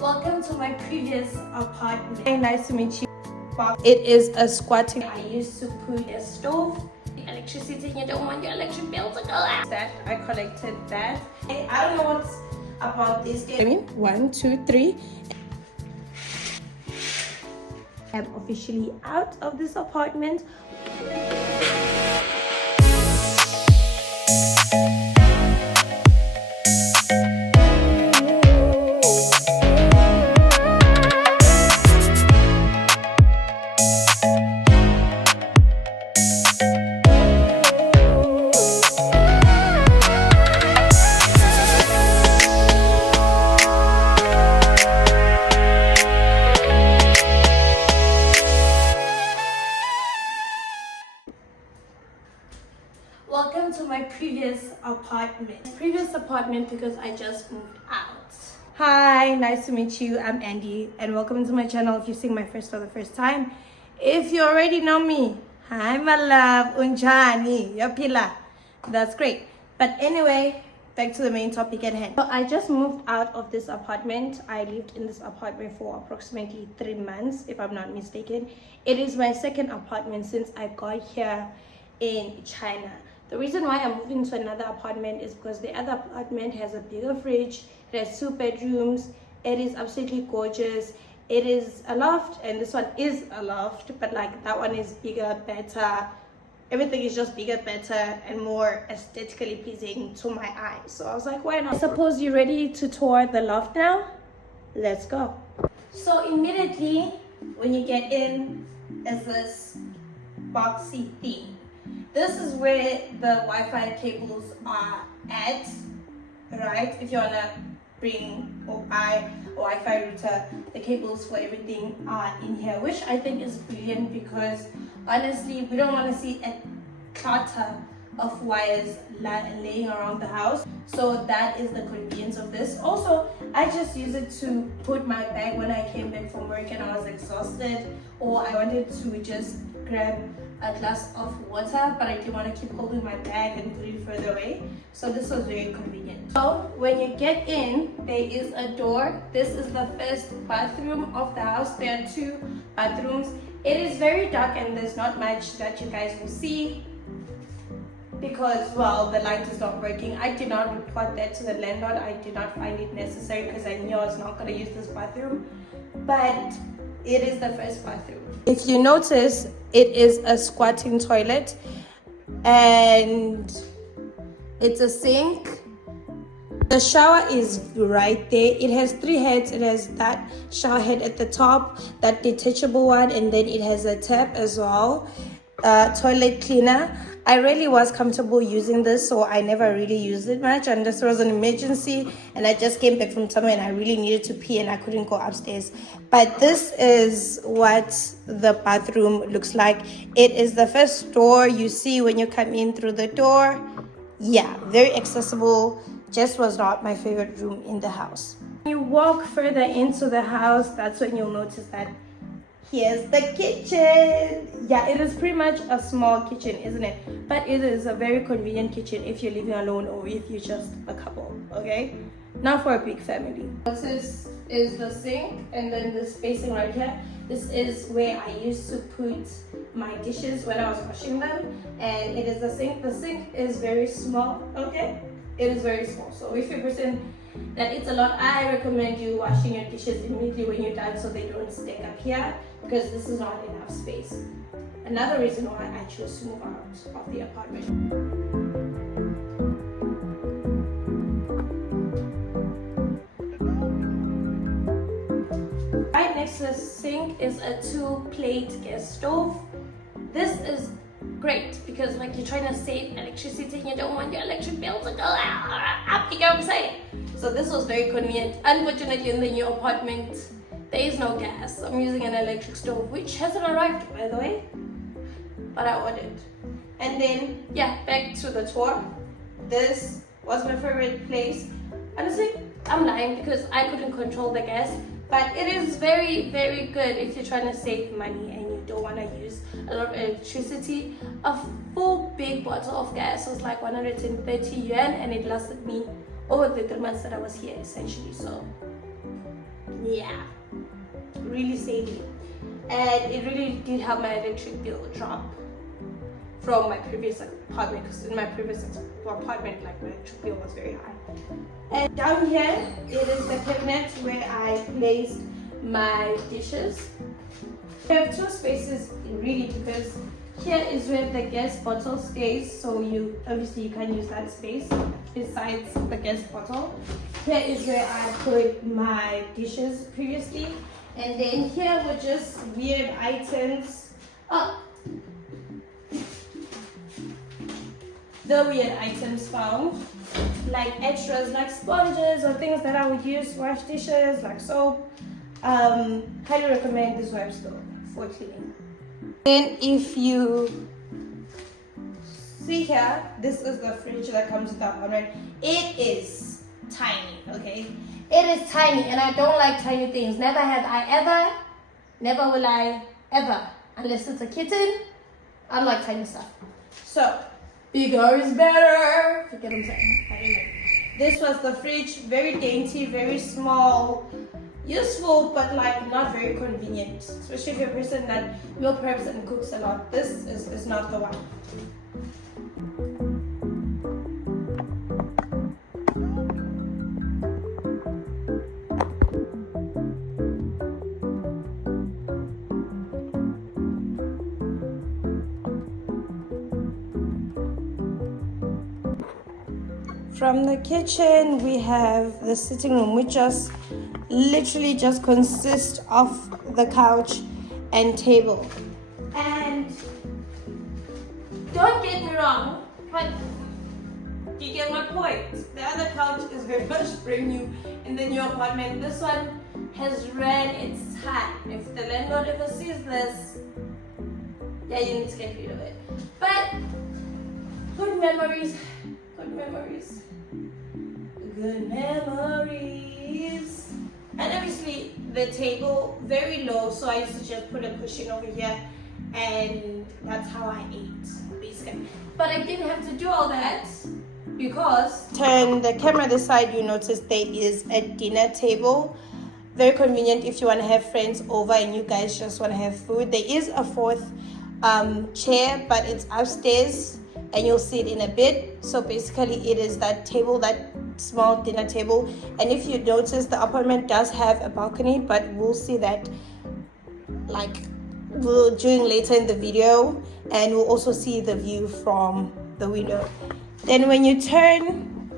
Welcome to my previous apartment. Very nice to meet you. It is a squatting. I used to put a stove, electricity. You don't want your electric bill to go out. That I collected that. I don't know what's about this game. I mean, 1, 2, 3. I'm officially out of this apartment. Welcome to my previous apartment because I just moved out. Hi, nice to meet you. I'm Andy and welcome to my channel if you're seeing my first for the first time. If you already know me, hi my love, unjani, yapila. That's great. But anyway, back to the main topic at hand. So I just moved out of this apartment. I lived in this apartment for approximately 3 months, if I'm not mistaken. It is my second apartment since I got here in China. The reason why I'm moving to another apartment is because the other apartment has a bigger fridge, it has 2 bedrooms, it is absolutely gorgeous. It is a loft and this one is a loft, but like that one is bigger, better. Everything is just bigger, better, and more aesthetically pleasing to my eyes. So I was like, why not? I suppose you're ready to tour the loft now? Let's go. So immediately when you get in is this boxy thing. This is where the Wi-Fi cables are at, right? If you wanna bring or buy a Wi-Fi router, the cables for everything are in here, which I think is brilliant because honestly, we don't want to see a clutter of wires laying around the house. So that is the convenience of this. Also, I just use it to put my bag when I came back from work and I was exhausted, or I wanted to just grab a glass of water, but I didn't want to keep holding my bag and put it further away. So this was very convenient. So when you get in, there is a door. This is the first bathroom of the house. There are 2 bathrooms. It is very dark and there's not much that you guys will see because, well, the light is not working. I did not report that to the landlord. I did not find it necessary because I knew I was not going to use this bathroom, but it is the first bathroom. If you notice, it is a squatting toilet and it's a sink. The shower is right there. It has 3 heads. It has that shower head at the top, that detachable one, and then it has a tap as well. Toilet cleaner. I really was comfortable using this, so I never really used it much unless there was an emergency and I just came back from somewhere and I really needed to pee and I couldn't go upstairs. But this is what the bathroom looks like. It is the first door you see when you come in through the door. Yeah, very accessible. Just was not my favorite room in the house. When you walk further into the house, that's when you'll notice that here's the kitchen. Yeah, it is pretty much a small kitchen, isn't it? But it is a very convenient kitchen if you're living alone or if you're just a couple, okay? Not for a big family. This is the sink, and then the spacing right here. This is where I used to put my dishes when I was washing them, and it is the sink. The sink is very small, okay? It is very small. So if you're a person that eats a lot, I recommend you washing your dishes immediately when you're done so they don't stack up here because this is not enough space. Another reason why I chose to move out of the apartment. Right next to the sink is a 2-plate gas stove. This is great because like you're trying to save electricity and you don't want your electric bill to go up, you get what I'm saying? So this was very convenient. Unfortunately, in the new apartment, there is no gas. I'm using an electric stove, which hasn't arrived, by the way, but I ordered. And then, yeah, back to the tour. This was my favorite place. Honestly, I'm lying because I couldn't control the gas, but it is very, very good if you're trying to save money and you don't want to use a lot of electricity. A full big bottle of gas was like 130 yuan and it lasted me over the 3 months that I was here essentially. So Yeah, really saving. And it really did help my electric bill drop from my previous apartment, because in my previous apartment, like, my electric bill was very high. And down here, it is the cabinet where I placed my dishes. I have two spaces really, because here is where the gas bottle stays, so you can't use that space besides the gas bottle. Here is where I put my dishes previously, and then here were just weird items. The weird items found, like extras, like sponges or things that I would use to wash dishes, like soap. Highly recommend this wipes though for cleaning. Then if you see here, this is the fridge that comes with the apartment. It is tiny, okay? It is tiny, and I don't like tiny things. Never have I ever, never will I ever, unless it's a kitten. I don't like tiny stuff. So, bigger is better. Forget what I'm saying. Anyway, this was the fridge. Very dainty, very small. Useful, but like not very convenient, especially if you're a person that meal preps and cooks a lot. This is not the one. From the kitchen, we have the sitting room, which just literally just consists of the couch and table. And don't get me wrong, but you get my point. The other couch is very much brand new in the new apartment. This one has ran its time. If the landlord ever sees this, yeah, you need to get rid of it. But good memories, good memories, good memories. And obviously the table very low, so I used to just put a cushion over here, and that's how I ate basically. But I didn't have to do all that because turn the camera this side, you notice there is a dinner table. Very convenient if you want to have friends over and you guys just want to have food. There is a fourth chair, but it's upstairs and you'll see it in a bit. So basically it is that table, that small dinner table. And if you notice, the apartment does have a balcony, but we'll see that like during later in the video, and we'll also see the view from the window. Then when you turn,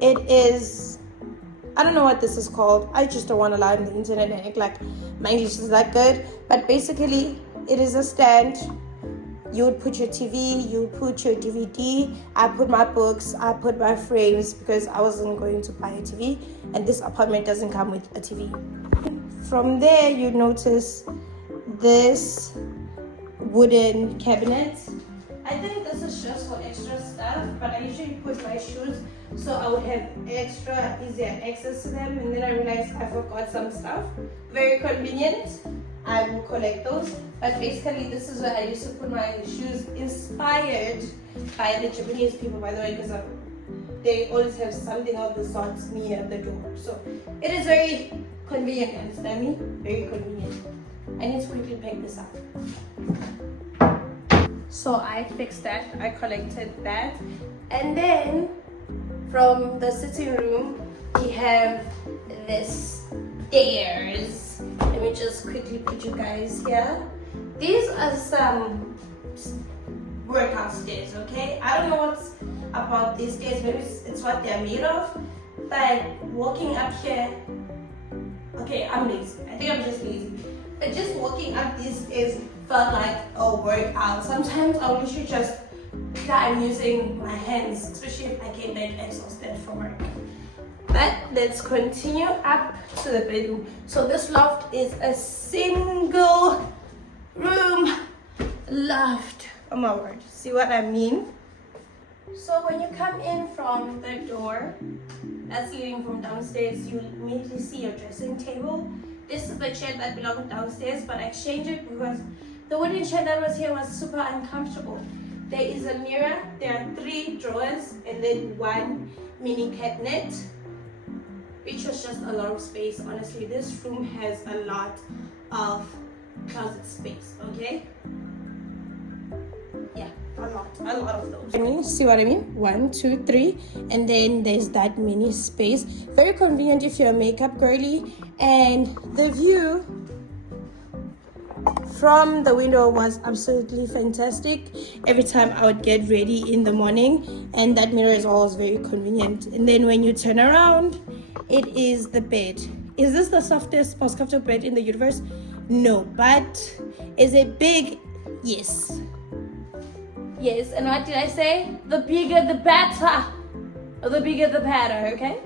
it is, I don't know what this is called. I just don't want to lie on the internet and act like my English is that good, but basically it is a stand. You would put your TV, you would put your DVD. I put my books, I put my frames because I wasn't going to buy a TV, and this apartment doesn't come with a TV. From there, you notice this wooden cabinet. I think this is just for extra stuff, but I usually put my shoes so I would have extra easier access to them, and then I realized I forgot some stuff. Very convenient. I will collect those, but basically this is where I used to put my shoes, inspired by the Japanese people, by the way, because they always have something of the sort near the door. So it is very convenient, understand me? Very convenient. I need to quickly pack this up. So I fixed that, I collected that, and then from the sitting room we have this stairs. Let me just quickly put you guys here. These are some workout stairs, okay? I don't know what's about these stairs, maybe it's what they're made of, but walking up here, okay, I'm lazy. I think I'm just lazy. But just walking up these stairs felt like a workout. Sometimes I would literally just climb using my hands, especially if I came back exhausted from work. But let's continue up to the bedroom. So this loft is a single room loft. Oh my word, see what I mean? So when you come in from the door that's leading from downstairs, you immediately see your dressing table. This is the chair that belonged downstairs, but I exchanged it because the wooden chair that was here was super uncomfortable. There is a mirror, there are 3 drawers, and then 1 mini cabinet. which was just a lot of space. Honestly, this room has a lot of closet space. Okay, yeah, a lot of those. I mean, see what I mean? 1, 2, 3, and then there's that mini space. Very convenient if you're a makeup girly. And the view from the window was absolutely fantastic every time I would get ready in the morning, and that mirror is always very convenient. And then when you turn around, it is the bed. Is this the softest, most comfortable bed in the universe? No, but is it big? Yes. Yes, and what did I say? The bigger the better. The bigger the better, okay?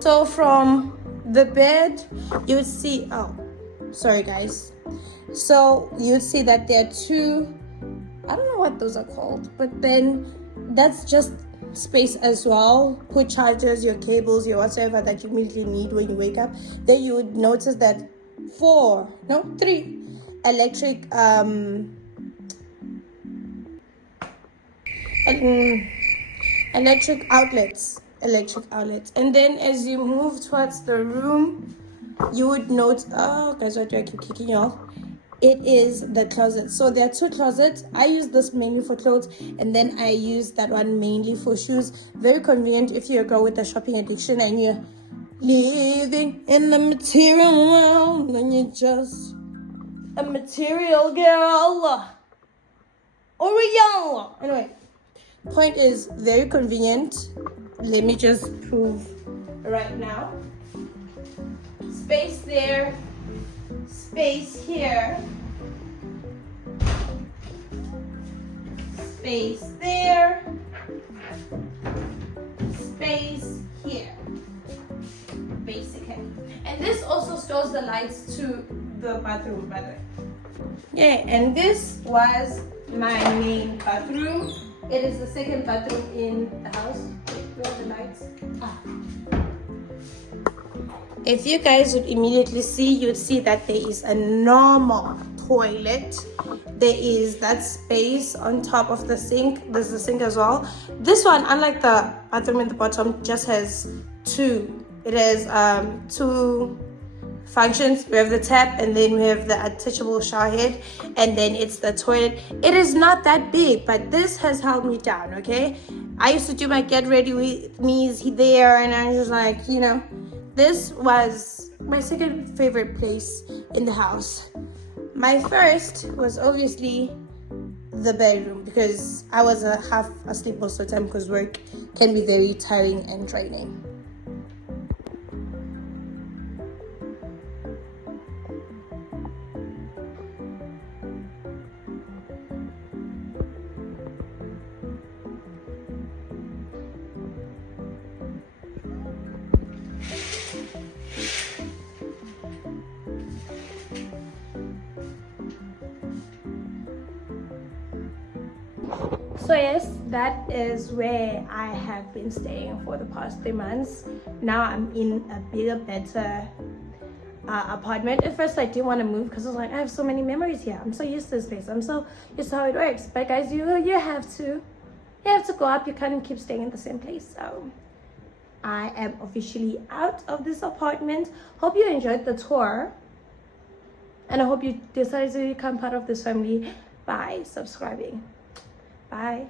So from the bed, you would see, oh, sorry guys. So you'd see that there are two, I don't know what those are called, but then that's just space as well. Put chargers, your cables, your whatsoever that you immediately need when you wake up. Then you would notice that 3 electric electric outlets. And then as you move towards the room, you would note, oh guys, what do I keep kicking you off? It is the closet. So there are 2 closets. I use this mainly for clothes, and then I use that one mainly for shoes. Very convenient if you're a girl with a shopping addiction and you're living in the material world and you're just a material girl or a young. Anyway, point is very convenient. Let me just prove right now. Space there, space here, space there, space here, basically. And this also stores the lights to the bathroom, by the way. Yeah, and this was my main bathroom. It is the second bathroom in the house. Where are the lights? If you guys would immediately see, you'd see that there is a normal toilet. There is that space on top of the sink. There's the sink as well. This one, unlike the bathroom in the bottom, just has 2. It has 2 functions. We have the tap, and then we have the attachable shower head, and then it's the toilet. It is not that big, but this has held me down, okay? I used to do my get ready with me's there, and I was just like, you know, this was my second favorite place in the house. My first was obviously the bedroom, because I was half asleep most of the time because work can be very tiring and draining. So yes, that is where I have been staying for the past 3 months. Now I'm in a bigger, better apartment. At first I didn't want to move because I was like, I have so many memories here. I'm so used to this place. I'm so used to how it works. But guys, you have to go up. You can't keep staying in the same place. So I am officially out of this apartment. Hope you enjoyed the tour, and I hope you decided to become part of this family by subscribing. Bye.